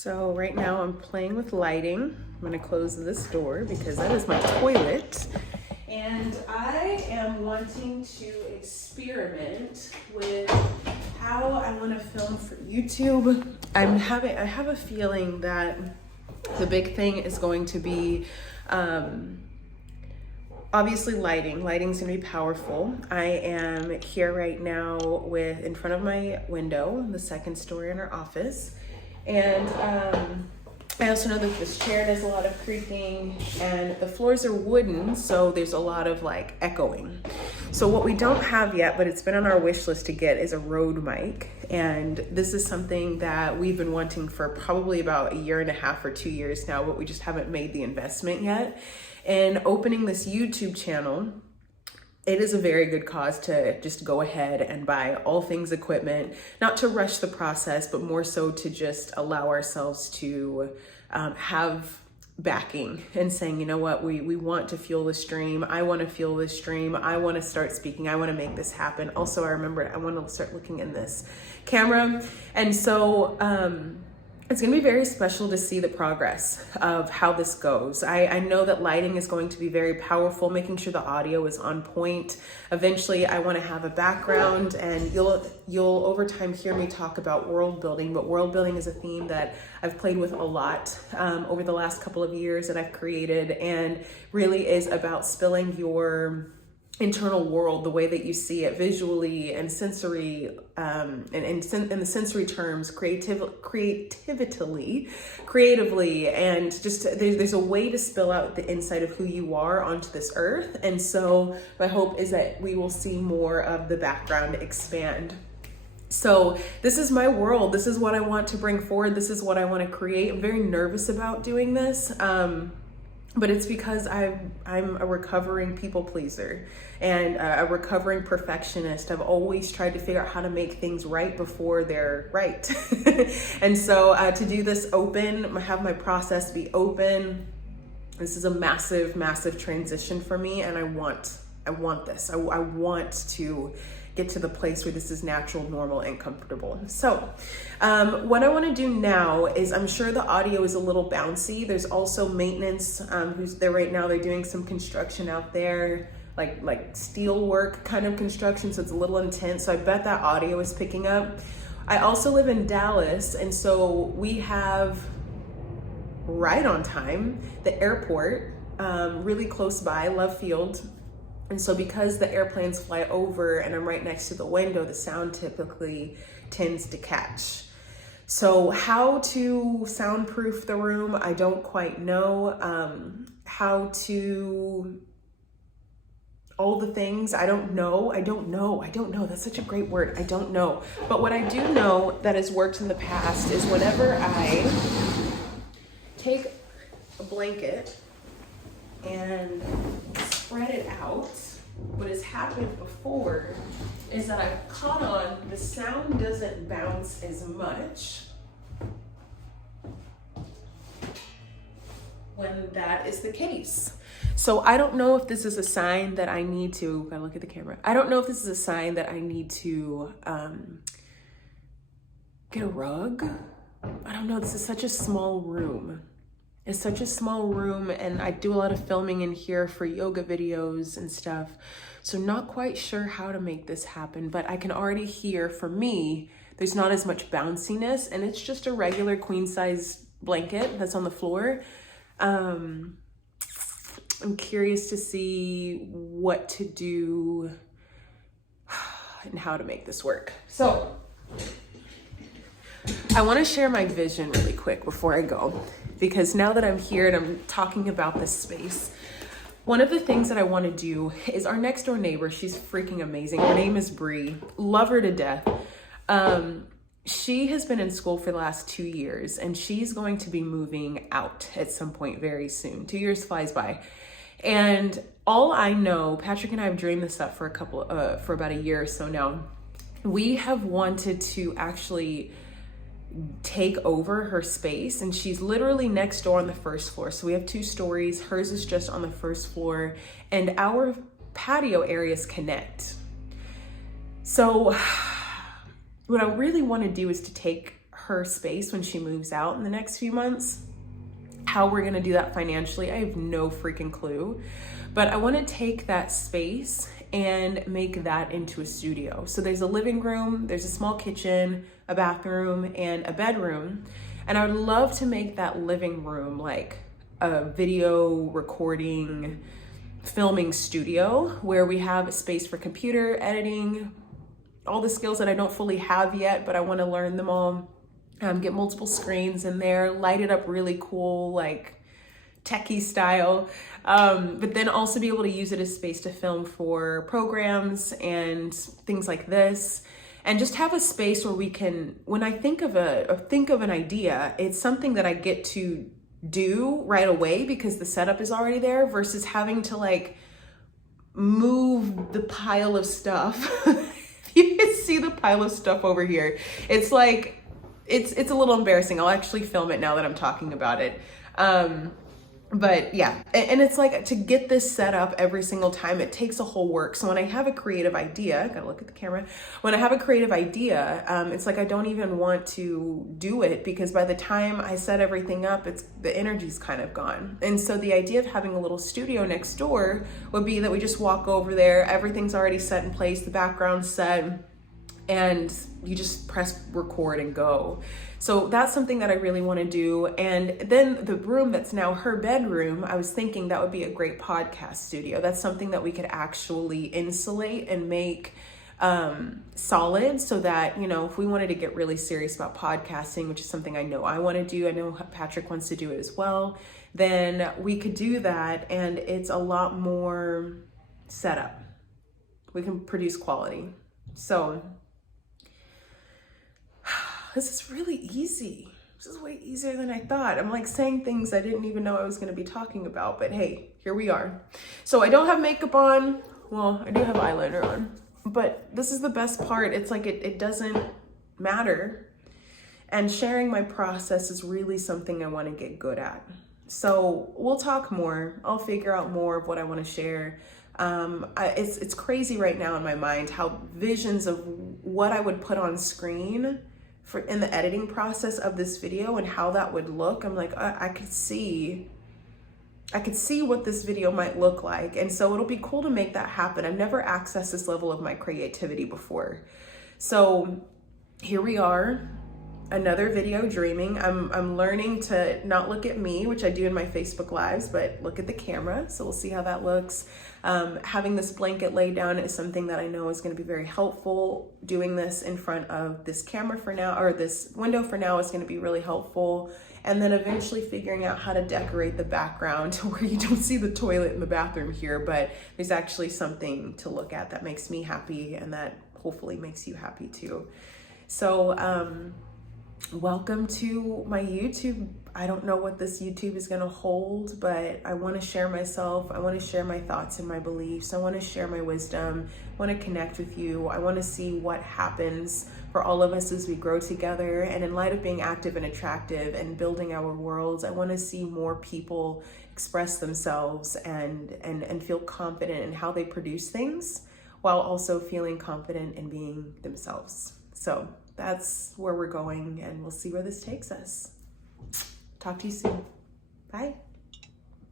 So right now I'm playing with lighting. I'm gonna close this door because that is my toilet. And I am wanting to experiment with how I want to film for YouTube. I have a feeling that the big thing is going to be obviously lighting. Lighting's gonna be powerful. I am here right now in front of my window, the second story in our office. And I also know that this chair does a lot of creaking and the floors are wooden, so there's a lot of like echoing. So what we don't have yet, but it's been on our wish list to get, is a Rode mic. And this is something that we've been wanting for probably about 1.5 or 2 years now, but we just haven't made the investment yet. And opening this YouTube channel, it is a very good cause to just go ahead and buy all things equipment, not to rush the process, but more so to just allow ourselves to have backing and saying, you know what, we want to fuel the stream. I want to fuel this stream. I want to start speaking. I want to make this happen. Also, I remembered I want to start looking in this camera. And so, it's gonna be very special to see the progress of how this goes. I know that lighting is going to be very powerful, making sure the audio is on point. Eventually, I wanna have a background, and you'll over time hear me talk about world building, but world building is a theme that I've played with a lot over the last couple of years that I've created, and really is about spilling your internal world, the way that you see it visually and sensory, and in the sensory terms, creatively, and just there's a way to spill out the inside of who you are onto this earth. And so my hope is that we will see more of the background expand. So this is my world. This is what I want to bring forward. This is what I want to create. I'm very nervous about doing this. But it's because I'm a recovering people pleaser and a recovering perfectionist. I've always tried to figure out how to make things right before they're right. And so to do this open, have my process be open, this is a massive, massive transition for me. And I want this. I want to get to the place where this is natural, normal, and comfortable. So what I want to do now is, I'm sure the audio is a little bouncy. There's also maintenance who's there right now. They're doing some construction out there, like steel work kind of construction. So it's a little intense. So I bet that audio is picking up. I also live in Dallas. And so we have right on time, the airport really close by, Love Field. And so because the airplanes fly over and I'm right next to the window, the sound typically tends to catch. So how to soundproof the room, I don't quite know. How to, all the things, I don't know. That's such a great word. I don't know. But what I do know that has worked in the past is whenever I take a blanket and spread it out, what has happened before is that I've caught on, the sound doesn't bounce as much when that is the case. So I don't know if this is a sign that I need to, gotta look at the camera. I don't know if this is a sign that I need to get a rug. I don't know, this is such a small room. It's such a small room, and I do a lot of filming in here for yoga videos and stuff. So not quite sure how to make this happen, but I can already hear, for me, there's not as much bounciness, and it's just a regular queen size blanket that's on the floor. I'm curious to see what to do and how to make this work. So I want to share my vision really quick before I go, because now that I'm here and I'm talking about this space, one of the things that I want to do is, our next door neighbor, she's freaking amazing. Her name is Bree. Love her to death. She has been in school for the last 2 years, and she's going to be moving out at some point very soon. 2 years flies by. And all I know, Patrick and I have dreamed this up for about a year or so now. We have wanted to actually take over her space, and she's literally next door on the first floor. So we have 2 stories. Hers is just on the first floor, and our patio areas connect. So what I really want to do is to take her space when she moves out in the next few months. How we're gonna do that financially, I have no freaking clue. But I wanna take that space and make that into a studio. So there's a living room, there's a small kitchen, a bathroom, and a bedroom. And I would love to make that living room like a video recording, filming studio where we have a space for computer editing, all the skills that I don't fully have yet, but I wanna learn them all. Get multiple screens in there, light it up really cool, like techie style, but then also be able to use it as space to film for programs and things like this, and just have a space where we can, when I think of an idea, it's something that I get to do right away because the setup is already there, versus having to like move the pile of stuff. You can see the pile of stuff over here. It's like, it's a little embarrassing. I'll actually film it now that I'm talking about it. But yeah, and it's like, to get this set up every single time, it takes a whole work. So when I have a creative idea, I gotta look at the camera. When I have a creative idea, it's like I don't even want to do it, because by the time I set everything up, the energy's kind of gone. And so the idea of having a little studio next door would be that we just walk over there, everything's already set in place, the background's set, and you just press record and go. So that's something that I really want to do. And then the room that's now her bedroom, I was thinking that would be a great podcast studio. That's something that we could actually insulate and make solid, so that, you know, if we wanted to get really serious about podcasting, which is something I know I want to do, I know Patrick wants to do it as well, then we could do that, and it's a lot more setup. We can produce quality. So this is really easy. This is way easier than I thought. I'm like saying things I didn't even know I was going to be talking about, but hey, here we are. So I don't have makeup on. Well, I do have eyeliner on, but this is the best part. It's like it doesn't matter. And sharing my process is really something I want to get good at. So we'll talk more. I'll figure out more of what I want to share. It's crazy right now in my mind how visions of what I would put on screen in the editing process of this video and how that would look. I'm like, I could see what this video might look like. And so it'll be cool to make that happen. I've never accessed this level of my creativity before. So here we are, another video dreaming. I'm learning to not look at me, which I do in my Facebook lives, but look at the camera. So we'll see how that looks. Having this blanket laid down is something that I know is going to be very helpful. Doing this in front of this camera for now, or this window for now, is going to be really helpful. And then eventually figuring out how to decorate the background to where you don't see the toilet in the bathroom here, but there's actually something to look at that makes me happy, and that hopefully makes you happy too. So, welcome to my YouTube. I don't know what this YouTube is going to hold, but I want to share myself. I want to share my thoughts and my beliefs. I want to share my wisdom. I want to connect with you. I want to see what happens for all of us as we grow together. And in light of being active and attractive and building our worlds, I want to see more people express themselves and feel confident in how they produce things, while also feeling confident in being themselves. So that's where we're going, and we'll see where this takes us. Talk to you soon. Bye.